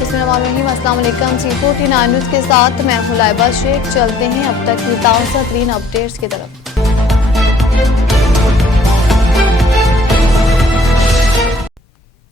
अस्सलाम वालेकुम। C49 news के साथ मैं हूं लाइबा शेख। चलते हैं अब तक की ताज़ा तरीन अपडेट्स की तरफ।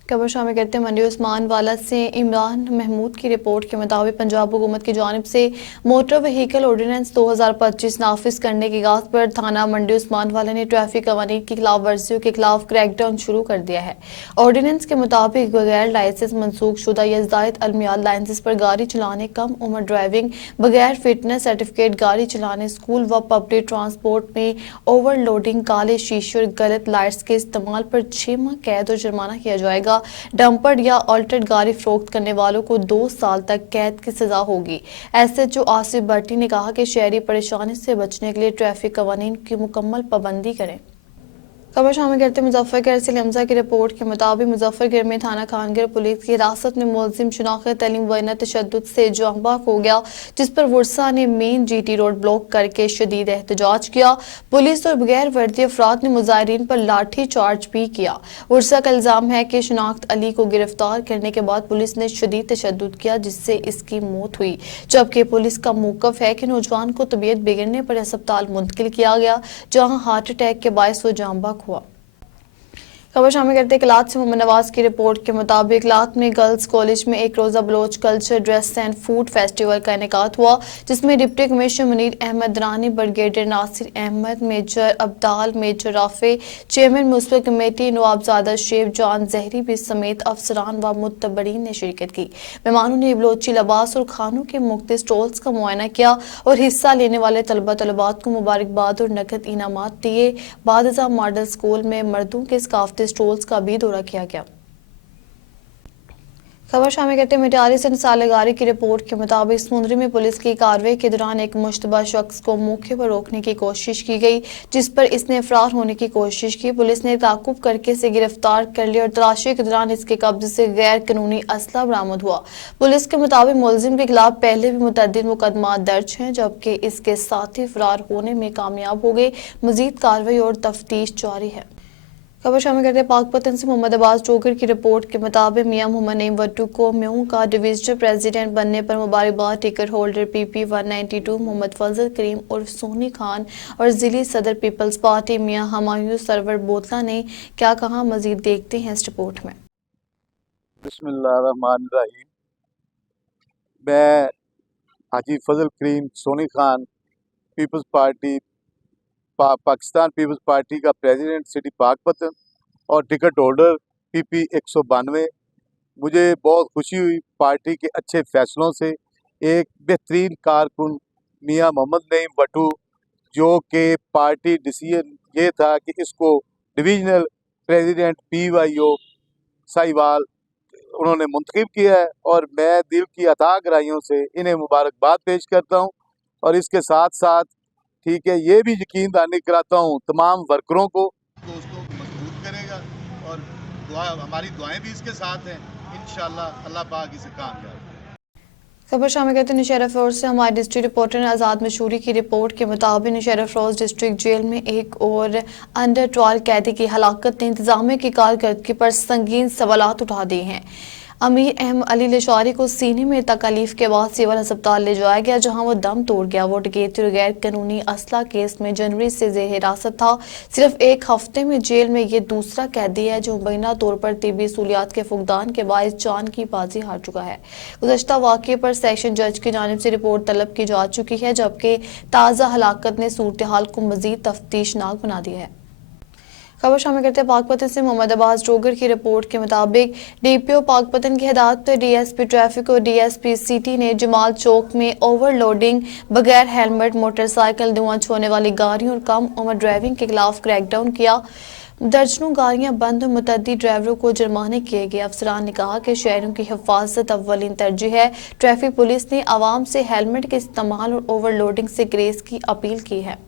खबर शामिल करते हैं मंडी उस्मान वाला से। इमरान महमूद की रिपोर्ट के मुताबिक पंजाब हुकूमत की जानिब से मोटर व्हीकल ऑर्डिनेंस 2025 नाफिज करने की गाज पर थाना मंडी उस्मान वाला ने ट्रैफिक कवानीन की खिलाफ वर्जियों के खिलाफ क्रैकडाउन शुरू कर दिया है। ऑर्डिनेंस के मुताबिक बगैर लाइसेंस मनसूख शुदा या ज़ायद अलमियाल लाइसेंस पर गाड़ी चलाने, कम उम्र ड्राइविंग, बगैर फिटनेस सर्टिफिकेट गाड़ी चलाने, स्कूल व पब्लिक ट्रांसपोर्ट में ओवरलोडिंग, काले शीशे और गलत लाइट्स के इस्तेमाल पर 6 माह कैद और जुर्माना किया जाएगा। डंपर या ऑल्टर्ड गाड़ी फरोख्त करने वालों को 2 साल तक कैद की सजा होगी। SHO आसिफ भट्टी ने कहा कि शहरी परेशानी से बचने के लिए ट्रैफिक कवानीन की मुकम्मल पाबंदी करें। खबर शामिल करते मुजफ्फरगढ़ से। हमजा की रिपोर्ट के मुताबिक मुजफ्फरगढ़ में थाना खानगढ़ पुलिस की हिरासत में मुलजिम शनाख्त तलीम व तशद्दुद से जांबाक हो गया, जिस पर वर्सा ने मेन GT रोड ब्लॉक करके शदीद एहतजाज किया। पुलिस और बगैर वर्दी अफराद ने मुजाहिरीन पर लाठी चार्ज भी किया। वर्सा का इल्जाम है कि शनाख्त अली को गिरफ्तार करने के बाद पुलिस ने शदीद तशद्दुद किया, जिससे इसकी मौत हुई, जबकि पुलिस का मौकफ है कि नौजवान को तबीयत बिगड़ने पर अस्पताल मुंतकिल किया गया, जहां हार्ट अटैक के बायस वो जांबाक हुआ। खबर शामिल करते हैं कलात से। मोहम्मद नवाज की रिपोर्ट के मुताबिक कलात में गर्ल्स कॉलेज में एक रोज़ा Baloch culture, dress and food festival का इनेकाद हुआ, जिसमें deputy commissioner Munir Ahmad Rani, brigadier Nasir Ahmad, major Abdal, major Rafe, chairman municipal committee Nawabzada शेफ जान जहरी भी समेत अफसरान व मुतबरीन ने शिरकत की। मेहमानों ने बलोची लिबास और खानों के मुख्तलिफ स्टॉल्स का मुआयना किया और हिस्सा लेने वाले तलबा तलबात को मुबारकबाद और नकद इनामात दिए। बादशाह मॉडल स्कूल में मर्दों के सकाफती स्टॉल्स का भी दौरा किया गया। खबर शामिल करते हैं मिटारी से। निसालगारी की रिपोर्ट के मुताबिक समुंदरी में पुलिस की कार्रवाई के दौरान एक मुश्तबा शख्स को मौके पर रोकने की कोशिश की गई, जिस पर इसने फरार होने की कोशिश की। पुलिस ने ताकुब करके इसे गिरफ्तार कर लिया और तलाशी के दौरान इसके कब्जे से गैर कानूनी असला बरामद हुआ। पुलिस के मुताबिक मुलजिम के खिलाफ पहले भी मुतअद्दिद मुकदमा दर्ज हैं, जबकि इसके साथी फरार होने में कामयाब हो गए। मजीद कार्रवाई और तफ्तीश जारी है। खबर शामिल करते हैं पाकपतन से। मोहम्मद अब्बास जोगर की रिपोर्ट के मुताबिक मियां मोहम्मद नईम वट्टू को म्यूं का डिविजनल प्रेसिडेंट बनने पर मुबारकबाद। टिकट होल्डर PP 192 मोहम्मद फजल करीम उर्फ सोनी खान और जिली सदर पीपल्स पार्टी मियां हमायूं सरवर बोतला ने क्या कहा, मजीद देखते हैं इस रिपोर्ट में। बिस्मिल्लाहिर्रहमानिर्रहीम। मैं Haji Fazal Karim Soni Khan, Peoples Party Pakistan Peoples Party का प्रेसिडेंट सिटी पाकपतन और टिकट होल्डर PP 192। मुझे बहुत खुशी हुई पार्टी के अच्छे फैसलों से। एक बेहतरीन कारकुन मियां मोहम्मद नईम वट्टू, जो कि पार्टी डिसीजन ये था कि इसको डिविजनल प्रेसिडेंट PYO साहिवाल उन्होंने मुंतखब किया है, और मैं दिल की अथाह गहराइयों से इन्हें मुबारकबाद पेश करता हूं। और इसके साथ साथ ठीक है, ये भी यकीन दहानी कराता हूँ तमाम वर्करों को, दोस्तों को मजबूत करेगा, और हमारी दुआएं भी इसके साथ हैं। इंशाअल्लाह अल्लाह पाक इसे कामयाब। खबर शामिल करते हैं नौशहरा फरोज से। हमारे डिस्ट्रिक्ट रिपोर्टर आज़ाद मशहूरी की रिपोर्ट के मुताबिक नौशहरा फरोज डिस्ट्रिक्ट जेल में एक और अंडर 12 कैदी की हलाकत ने इंतजामिया की कारकर्दगी पर संगीन सवालात उठा दिए हैं। अमीर अहम अली लशारी को सीने में तकलीफ के बाद सिविल अस्पताल ले जाया गया, जहां वो दम तोड़ गया। वो डकैती और गैर कानूनी असला केस में जनवरी से जेर हिरासत था। सिर्फ एक हफ्ते में जेल में ये दूसरा कैदी है जो मुबैना तौर पर तिब्बी सहूलियात के फुकदान के बायस जान की बाजी हार चुका है। गुज़श्ता वाक़े पर सेक्शन जज की जानिब से रिपोर्ट तलब की जा चुकी है, जबकि ताज़ा हलाकत ने सूरत हाल को मजीद तफ्तीशनाक बना दिया है। खबर शामिल करते हैं पाकपतन से। मोहम्मद अब्बास जोगर की रिपोर्ट के मुताबिक DPO पाकपतन की हिदायत पर DSP ट्रैफिक और DSP सिटी ने जमाल चौक में ओवरलोडिंग, बगैर हेलमेट मोटरसाइकिल, धुआं छोड़ने वाली गाड़ियों और कम उम्र ड्राइविंग के खिलाफ क्रैकडाउन किया। दर्जनों गाड़ियां बंद और मुतअद्दिद ड्राइवरों को जुर्माने किए गए। अफसरान ने कहा कि शहरों की हिफाजत अव्वलीन तरजीह है। ट्रैफिक पुलिस ने आवाम से हेलमेट के इस्तेमाल और ओवरलोडिंग से ग्रेस की अपील की है।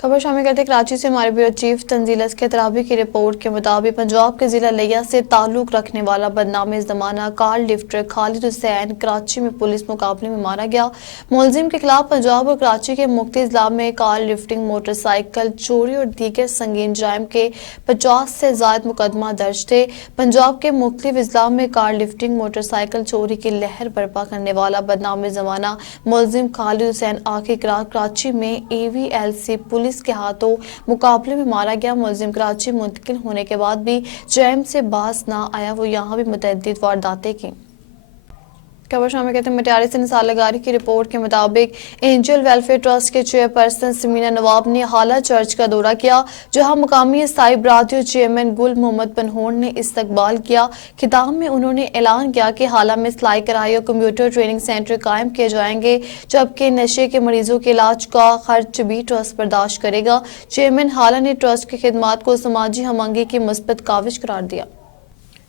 खबर शामिल करते कराची से हमारे ब्यूरो चीफ तंजील के तराबी की रिपोर्ट के मुताबिक पंजाब के जिला लिया से ताल्लुक रखने वाला बदनाम जमाना कार लिफ्टर खालिद हुसैन कराची में पुलिस मुकाबले में मारा गया। मुलजिम के खिलाफ पंजाब और कराची के मुख्तलिफ इजला में कार लिफ्टिंग, मोटरसाइकिल चोरी और दीगर संगीन जराइम के 50 से ज्यादा मुकदमा दर्ज थे। पंजाब के मुख्तलिफ इजला में कार लिफ्टिंग, मोटरसाइकिल चोरी की लहर बर्पा करने वाला बदनाम जमाना मुलजिम खालिद हुसैन आखिरकार कराची में AVLC पुलिस के हाथों मुकाबले में मारा गया। मुलजिम कराची मुंतकिल होने के बाद भी जैम से बाज ना आया, वो यहाँ भी मुतअद्दिद वारदातें की। खबर शामिल कहते हैं मटियारी से निसार लगारी की रिपोर्ट के मुताबिक एंजल वेलफेयर ट्रस्ट के चेयरपर्सन समीना नवाब ने हाला चर्च का दौरा किया, जहां मुकामी ईसाई बरादरी चेयरमैन गुल मोहम्मद पनहोर ने इस्तकबाल किया। खिताब में उन्होंने ऐलान किया कि हाला में सिलाई कढ़ाई और कंप्यूटर ट्रेनिंग सेंटर कायम किए जाएंगे, जबकि नशे के मरीजों के इलाज का खर्च भी ट्रस्ट बर्दाश्त करेगा। चेयरमैन हाला ने ट्रस्ट की खिदमात को समाजी हमंगी की मुस्बत काविश करार दिया।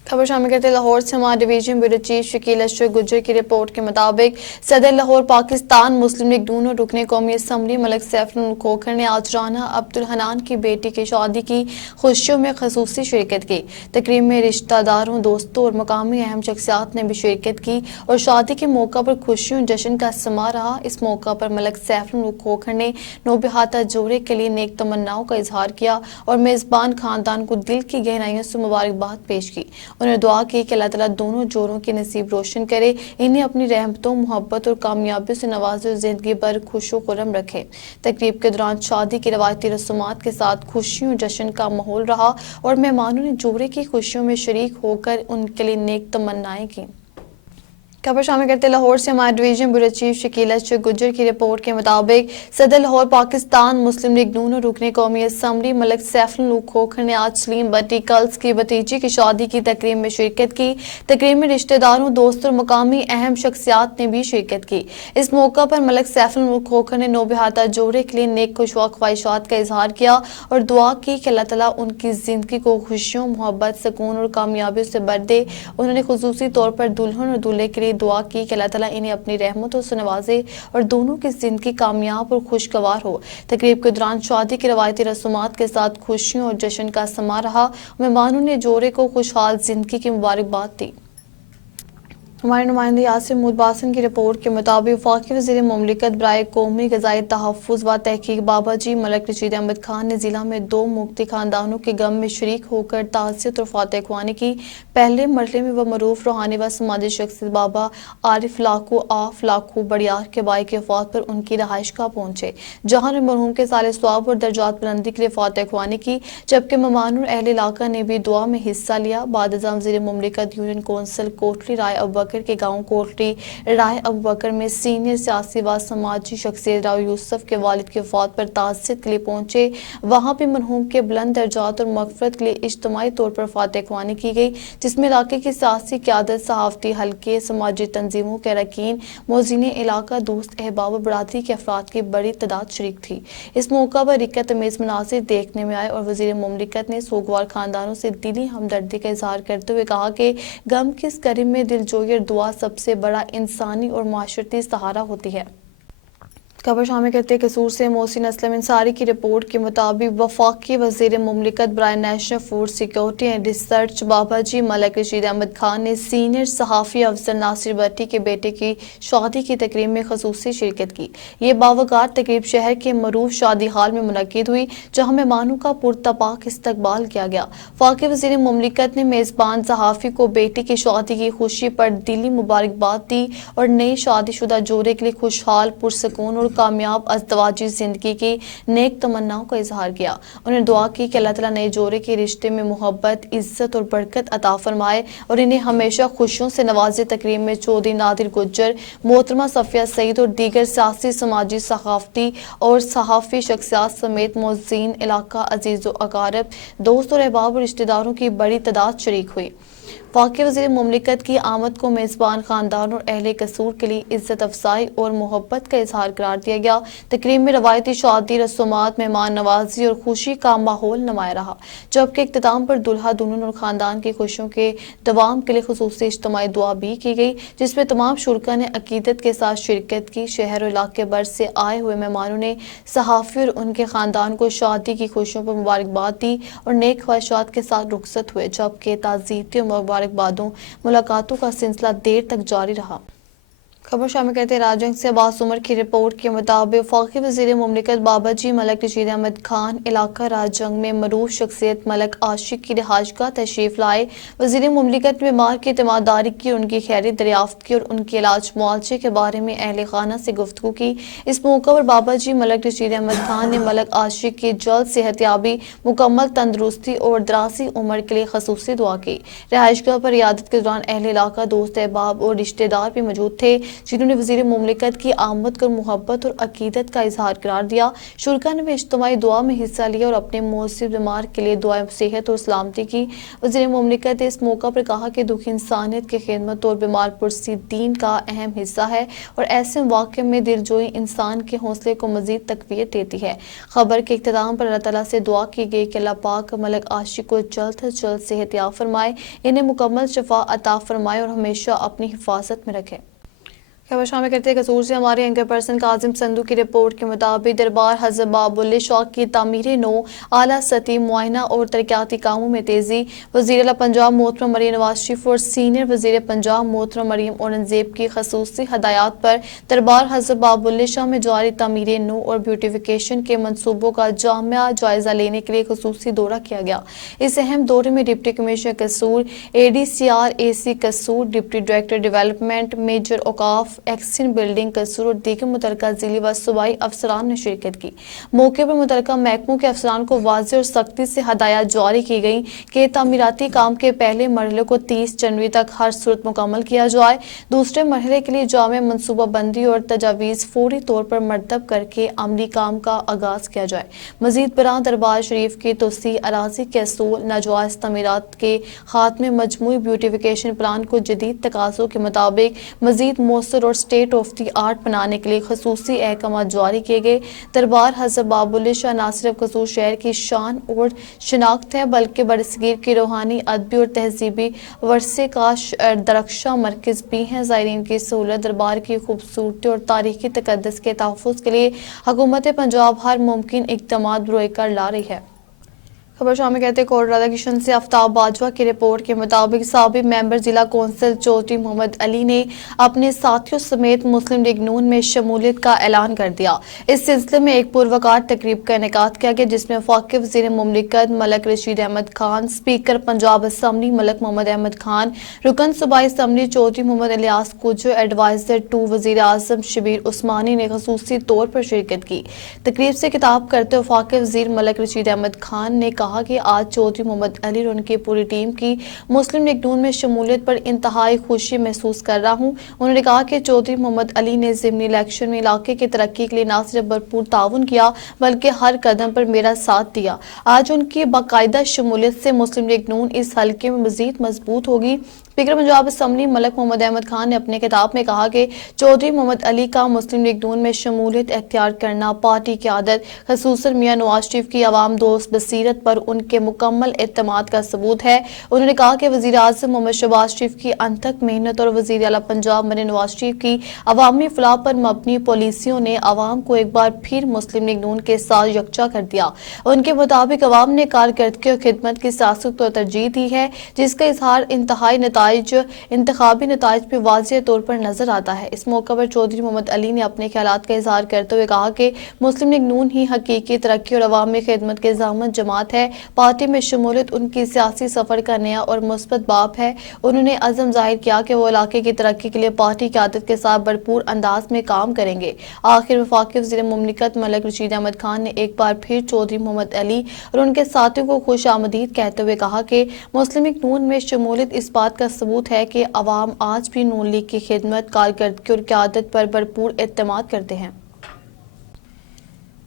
खबर शामिल करते लाहौर से हमारे division bureau chief Shakeel Ashraf Gujjar की रिपोर्ट के मुताबिक सदर लाहौर पाकिस्तान मुस्लिम लीग दूनो रुकने कौमी असम्बली मलिक सैफुल खोखर ने आज राना अब्दुल हनान की बेटी की शादी की खुशियों में खसूसी शिरकत की। तकरीब में रिश्तेदारों, दोस्तों और मकामी अहम शख्सियात ने भी शिरकत की और शादी के मौका पर खुशियों जश्न का समा रहा। इस मौका पर मलिक सैफुल खोखर ने नौबहाता जोड़े के लिए नेक तमन्नाओं का इजहार किया और मेजबान खानदान को दिल की गहराइयों से मुबारकबाद पेश की। उन्होंने दुआ की कि अल्लाह ताला दोनों जोड़ों के नसीब रोशन करे, इन्हें अपनी रहमतों, मोहब्बत और कामयाबियों से नवाजे और जिंदगी भर खुशो खुरम रखे। तकरीब के दौरान शादी की रवायती रस्मात के साथ खुशियों जश्न का माहौल रहा और मेहमानों ने जोड़े की खुशियों में शरीक होकर उनके लिए नेक तमन्नाएं की। खबर शामिल करते लाहौर से हमारे division bureau chief Shakeel Ashraf Gujjar की रिपोर्ट के मुताबिक सदर लाहौर पाकिस्तान मुस्लिम लीग नून रुकने कौमी असम्बली मलिक सैफुल खोखर ने आज सलीम भट्टी कल्स की भतीजी की शादी की तकरीब में शिरकत की। तकरीब में रिश्तेदारों, दोस्तों और मकामी अहम शख्सियात ने भी शिरकत की। इस मौका पर मलिक सैफुल खोखर ने नौबहाता जोड़े के लिए नेक खुशवा ख्वाहिशात का इजहार किया और दुआ की कि अल्लाह ताला उनकी जिंदगी को खुशियों, मोहब्बत, सुकून और कामयाबियों से भर दे। उन्होंने खुसूसी तौर पर दुल्हन और दूल्हे के लिए दुआ की कि अल्लाह ताला इन्हें अपनी रहमतों से नवाजे और दोनों की जिंदगी कामयाब और खुशगवार हो। तकरीब के दौरान शादी की रवायती रस्मात के साथ खुशियों और जश्न का समा रहा। मेहमानों ने जोड़े को खुशहाल जिंदगी की मुबारकबाद दी। हमारे नुमाइंदे यासिर मुदबासन की रिपोर्ट के मुताबिक वफाकी वज़ीर मुमलिकत बराए कौमी ग़ज़ाई तहफ़्फ़ुज़ व तहक़ीक़ बाबा जी मलिक रशीद अहमद खान ने ज़िला में 2 मुक्ति खानदानों के गम में शरीक होकर ताज़ियत और फातह ख्वानी की। पहले मरहले में वह मरूफ रूहानी व समाजी शख्सियत बाबा आरिफ लाखू बड़ियार के बाई की वफ़ात पर उनकी रहाइश गाह पहुँचे, जहाँ मरहूम के साले सवाब और दर्जात बुलंदी के लिए फातह ख्वानी की, जबकि मेहमान और अहले इलाका ने भी दुआ में हिस्सा लिया। बाद वज़ीर मुमलिकत यूनियन कौंसिल कोटली राय अबू के गांव कोटली राय अबू बकर में सीनियर सियासी व समाजी शख्सियत राव यूसुफ के वालिद की वफात पर ताज़ियत के लिए पहुंचे। वहां भी मरहूम के बुलंद दर्जात और मग़फ़िरत के लिए इज्तिमाई तौर पर फातह ख्वानी की गई, जिसमें इलाके की सियासी क़यादत, सहाफ़ती हल्के, समाजी तंजीमों के अरकान, मोज़ीन इलाका, दोस्त अहबाब और बरादरी के अफराद की बड़ी तादाद शरीक थी। इस मौका पर रिक्कत अमेज़ मनाज़िर देखने में आए और वज़ीर मुमलिकत ने सोगवार खानदानों से दिली हमदर्दी का इजहार करते हुए कहा कि गम की इस करीब में दिलजोई और दुआ सबसे बड़ा इंसानी और माशरती सहारा होती है। खबर शामिल करते कसूर से मोहसिन असलम अंसारी की रिपोर्ट के मुताबिक वफाकी वज़ीर मुमलिकत बराए national food security and research Baba ji Malik Rashid Ahmad Khan ने सीनियर सहाफ़ी अफसर नासिर भट्टी के बेटे की शादी की तकरीब में खसूसी शिरकत की। ये बावकार तकरीब शहर के मरूफ शादी हाल में मुनक्किद हुई, जहाँ मेहमानों का पुरतपाक इस्तकबाल किया गया। वफाकी वज़ीर मुमलिकत ने मेज़बान सहाफ़ी को बेटी की शादी की खुशी पर दिली मुबारकबाद दी और नई शादीशुदा जोड़े के लिए खुशहाल, पुरसकून और कामयाब अज़दवाजी जिंदगी की नेक तमन्नाओं का इजहार किया। उन्होंने दुआ की कि अल्लाह ताला नए जोड़े के रिश्ते में मोहब्बत, इज्जत और बरकत अता फरमाए और इन्हें हमेशा खुशियों से नवाजे। तकरीब में चौधरी नादिर गुज्जर, मोहतरमा सफिया सईद और दीगर सियासी, समाजी, सहाफ़ती और सहाफ़ी शख्सियात समेत मोज़ीन इलाका, अजीज़ व अकारब, दोस्त और अहबाब और रिश्तेदारों की बड़ी तादाद शरीक हुई। واقعی وزیر مملکت کی آمد کو میزبان خاندان اور اہل قصور کے لیے عزت افزائی اور محبت کا اظہار قرار دیا گیا۔ تقریب میں روایتی شادی رسومات، مہمان نوازی اور خوشی کا ماحول نمایاں رہا، جبکہ اختتام پر دولہا دلہن اور خاندان کی خوشیوں کے دوام کے لیے خصوصی اجتماعی دعا بھی کی گئی، جس میں تمام شرکاء نے عقیدت کے ساتھ شرکت کی۔ شہر اور علاقے بھر سے آئے ہوئے مہمانوں نے صحافی اور ان کے خاندان کو شادی کی خوشیوں پر مبارکباد دی اور نیک خواہشات کے ساتھ رخصت ہوئے، جبکہ تعزیتی اور مبارکبادوں ملاقاتوں کا سلسلہ دیر تک جاری رہا۔ خبر شامل کرتے ہیں راجنگ سے عباس عمر کی رپورٹ کے مطابق وفاقی وزیر مملکت بابا جی ملک رشید احمد خان علاقہ راجنگ میں معروف شخصیت ملک عاشق کی رہائش گاہ تشریف لائے۔ وزیر مملکت نے بیمار کی اعتماد داری کی، ان کی خیریت دریافت کی اور ان کے علاج معالجے کے بارے میں اہل خانہ سے گفتگو کی۔ اس موقع پر بابا جی ملک رشید احمد خان نے ملک عاشق کی جلد صحت یابی، مکمل تندرستی اور دراز عمر کے لیے خصوصی دعا کی۔ رہائش گاہ پر عیادت کے دوران اہل علاقہ، دوست احباب اور رشتہ دار بھی موجود تھے، جنہوں نے وزیر مملکت کی آمد کو محبت اور عقیدت کا اظہار قرار دیا۔ شرکاء نے بھی اجتماعی دعا میں حصہ لیا اور اپنے موثر بیمار کے لیے دعائیں صحت اور سلامتی کی۔ وزیر مملکت نے اس موقع پر کہا کہ دکھی انسانیت کی خدمت اور بیمار پرسی دین کا اہم حصہ ہے اور ایسے مواقع میں دلجوئی انسان کے حوصلے کو مزید تقویت دیتی ہے۔ خبر کے اختتام پر اللہ تعالیٰ سے دعا کی گئی کہ اللہ پاک ملک عاشق کو جلد از جلد صحت یاب فرمائے، انہیں مکمل شفا عطا فرمائے اور ہمیشہ اپنی حفاظت میں رکھے۔ خبر شامل کرتے ہیں قصور سے ہمارے اینکر پرسن کاظم سندھو کی رپورٹ کے مطابق دربار حضرت باب اللہ شاہ کی تعمیر نو، اعلیٰ سطحی معائنہ اور ترقیاتی کاموں میں تیزی۔ وزیر اعلیٰ پنجاب محترم مریم نواز شریف اور سینئر وزیر پنجاب محترم مریم اورنگزیب کی خصوصی ہدایات پر دربار حضرت باب اللہ شاہ میں جاری تعمیر نو اور بیوٹیفیکیشن کے منصوبوں کا جامع جائزہ لینے کے لیے خصوصی دورہ کیا گیا۔ اس اہم دورے میں ڈپٹی کمشنر قصور، ADCR AC قصور، ڈپٹی ڈائریکٹر ڈیولپمنٹ، میجر اوقاف، ایکسچینج بلڈنگ قصور اور دیگر متعلقہ ضلعی و صوبائی افسران نے شرکت کی۔ موقع پر متعلقہ محکموں کے افسران کو واضح اور سختی سے ہدایات جاری کی گئیں کہ تعمیراتی کام کے پہلے مرحلے کو 30 جنوری تک ہر صورت مکمل کیا جائے، دوسرے مرحلے کے لیے جامع منصوبہ بندی اور تجاویز فوری طور پر مرتب کر کے عملی کام کا آغاز کیا جائے۔ مزید برآں دربار شریف کی توسیع، اراضی کے اصول، ناجائز تعمیرات کے خاتمے، مجموعی بیوٹیفیکیشن پلان کو جدید تقاضوں کے مطابق مزید مؤثر اور اسٹیٹ آف دی آرٹ بنانے کے لیے خصوصی احکامات جاری کیے گئے۔ دربار حضرت باب اللہ شاہ نہ صرف قصور شہر کی شان اور شناخت ہے بلکہ برصغیر کی روحانی، ادبی اور تہذیبی ورثے کا درخشاں مرکز بھی ہے۔ زائرین کی سہولت، دربار کی خوبصورتی اور تاریخی تقدس کے تحفظ کے لیے حکومت پنجاب ہر ممکن اقدامات بروئے کار لا رہی ہے۔ خبر شامل کرتے کوٹ رادھا کرشن سے آفتاب باجوہ کی رپورٹ کے مطابق سابق ممبر ضلع کونسل چودھری محمد علی نے اپنے ساتھیوں سمیت مسلم لیگ نون میں شمولیت کا اعلان کر دیا۔ اس سلسلے میں ایک پروقار تقریب کا انعقاد کیا گیا، جس میں وفاقی وزیر مملکت ملک رشید احمد خان، اسپیکر پنجاب اسمبلی ملک محمد احمد خان، رکن صوبائی اسمبلی چودھری محمد الیاس کجو، ایڈوائزر 2 وزیر اعظم شبیر عثمانی نے خصوصی طور پر شرکت کی۔ تقریب سے خطاب کرتے وفاقی وزیر ملک رشید احمد خان نے کہا کہ آج چودھری محمد علی اور ان کی پوری ٹیم کی مسلم لیگ نون میں شمولیت پر انتہائی خوشی محسوس کر رہا ہوں۔ انہوں نے کہا کہ چودھری محمد علی نے ضمنی الیکشن میں علاقے کی ترقی کے لیے نہ صرف بھرپور تعاون کیا بلکہ ہر قدم پر میرا ساتھ دیا۔ آج ان کی باقاعدہ شمولیت سے مسلم لیگ نون اس حلقے میں مزید مضبوط ہوگی۔ اسپیکر پنجاب اسمبلی ملک محمد احمد خان نے اپنے خطاب میں کہا کہ چودھری محمد علی کا مسلم لیگ نون میں شمولیت اختیار کرنا پارٹی کی عادت، خصوصاً میاں نواز شریف کی عوام دوست بصیرت پر ان کے مکمل اعتماد کا ثبوت ہے۔ انہوں نے کہا کہ وزیر اعظم محمد شہباز شریف کی انتھک محنت اور وزیر اعلیٰ پنجاب مریم نواز شریف کی عوامی فلاح پر مبنی پالیسیوں نے عوام کو ایک بار پھر مسلم لیگ نون کے ساتھ یکجا کر دیا۔ ان کے مطابق عوام نے کارکردگی اور خدمت کی سیاست کو ترجیح دی ہے، جس کا اظہار انتخابی نتائج میں واضح طور پر نظر آتا ہے۔ اس موقع پر چودھری محمد علی نے اپنے خیالات کا اظہار کرتے ہوئے کہا کہ مسلم لیگ نون ہی حقیقی ترقی اور عوامی خدمت کے ضامن جماعت ہے۔ پارٹی میں شمولیت ان کی سیاسی سفر کا نیا اور مثبت باب ہے۔ انہوں نے عزم ظاہر کیا کہ وہ علاقے کی ترقی کے لیے پارٹی قیادت کے ساتھ بھرپور انداز میں کام کریں گے۔ آخر وفاقی وزیر مملکت ملک رشید احمد خان نے ایک بار پھر چودھری محمد علی اور ان کے ساتھیوں کو خوش آمدید کہتے ہوئے کہا کہ مسلم لیگ نون میں شمولیت اس بات کا ثبوت ہے کہ عوام آج بھی نون لیگ کی خدمت، کارکردگی اور قیادت پر بھرپور اعتماد کرتے ہیں۔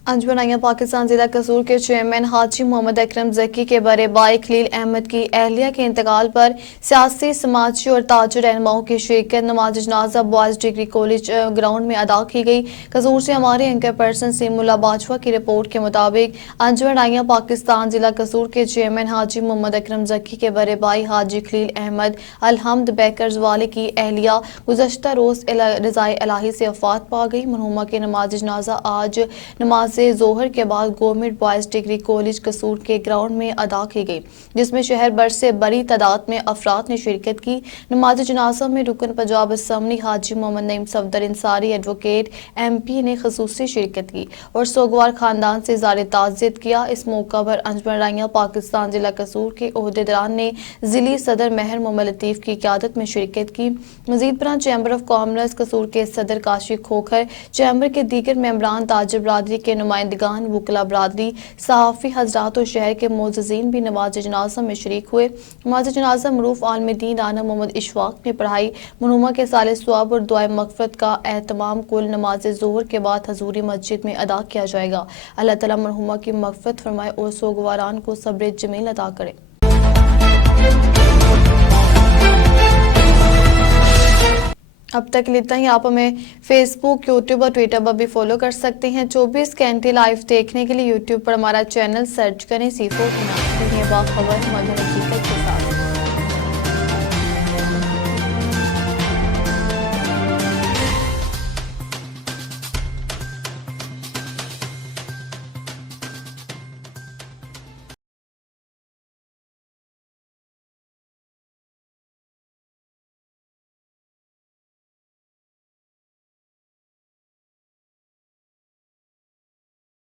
अंजुमन आइया पाकिस्तान जिला कसूर के चेयरमैन हाजी मोहम्मद अकरम जकी के बड़े भाई खलील अहमद की अहलिया के इंतकाल पर सियासी, समाजी और ताजर रहनुमाओं की शिरकत नमाज जनाजा बॉयज डिग्री कॉलेज ग्राउंड में अदा की गई। कसूर से हमारे एंकर पर्सन सीमुल्ला बाजवा की रिपोर्ट के मुताबिक अंजुमन आइया पाकिस्तान जिला कसूर के चेयरमैन हाजी मोहम्मद अकरम जकी के बड़े भाई हाजी खलील अहमद अलहमद बेकर्स वाले की अहलिया गुज़श्ता रोज रज़ाए इलाही से वफात पा गई। मरहुमा की नमाज जनाजा आज नमाज जोहर के बाद गवर्नमेंट बॉयज डिग्री कॉलेज कसूर के ग्राउंड में अदा की गई, जिसमें शहर भर से बड़ी तादाद में अफराद ने शिरकत की। नमाज जनाजा में रुकन पंजाब असम्बली हाजी मोहम्मद नईम सफदर इंसारी, एडवोकेट MP ने खसूसी शिरकत की और सोगवार खानदान से इज़हार ताज़ियत किया। इस मौका पर अंजुमन राइयां पाकिस्तान जिला कसूर के ओहदेदारान ने जिली सदर महर मोहम्मद लतीफ की क़यादत में शिरकत की। मजीद बरान चैम्बर ऑफ कॉमर्स कसूर के सदर काशिफ खोखर, चैम्बर के दीगर मेंबरान, ताजर बरादरी के नुमाइंदगान, वकला बरादरी, सहाफ़ी हजरात और शहर के मोअज़्ज़िज़ीन भी नमाज जनाजा में शरीक हुए। नमाज जनाजा मरूफ आलमदीन राना मोहम्मद इशफाक ने पढ़ाई। मरहुमा के साले सवाब और दुआए मग़फ़िरत का एहतमाम कुल नमाज ज़ोहर के बाद हजूरी मस्जिद में अदा किया जाएगा। अल्लाह ताला मरहुमा की मग़फ़िरत फरमाए और सोगवारान को सब्र जमील अता करे। अब तक इतना ही। आप हमें फेसबुक, यूट्यूब और ट्विटर पर भी फॉलो कर सकते हैं। 24 घंटे लाइव देखने के लिए यूट्यूब पर हमारा चैनल सर्च करें C4 के नाम से। बाखबर मदर हकीकत।